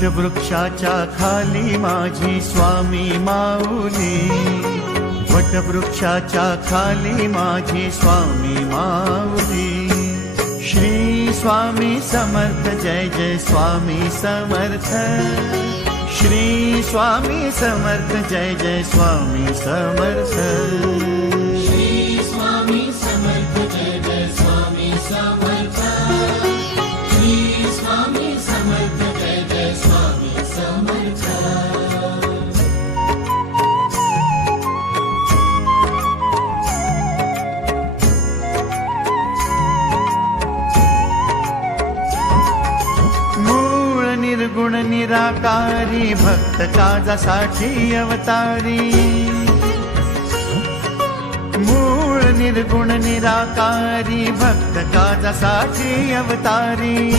वटवृक्षाच्या खाली माझी स्वामी माऊली, वटवृक्षाच्या खाली माझी स्वामी माऊली। श्री स्वामी समर्थ, जय जय स्वामी समर्थ। श्री स्वामी समर्थ, जय जय स्वामी समर्थ। श्री स्वामी समर्थ, जय जय स्वामी समर्थ। श्री स्वामी समर्थ, जय जय स्वामी समर्थ। निर्गुण निराकारी, भक्त काजासाठी अवतारी। मूळ निर्गुण निराकारी, भक्त काजासाठी अवतारी।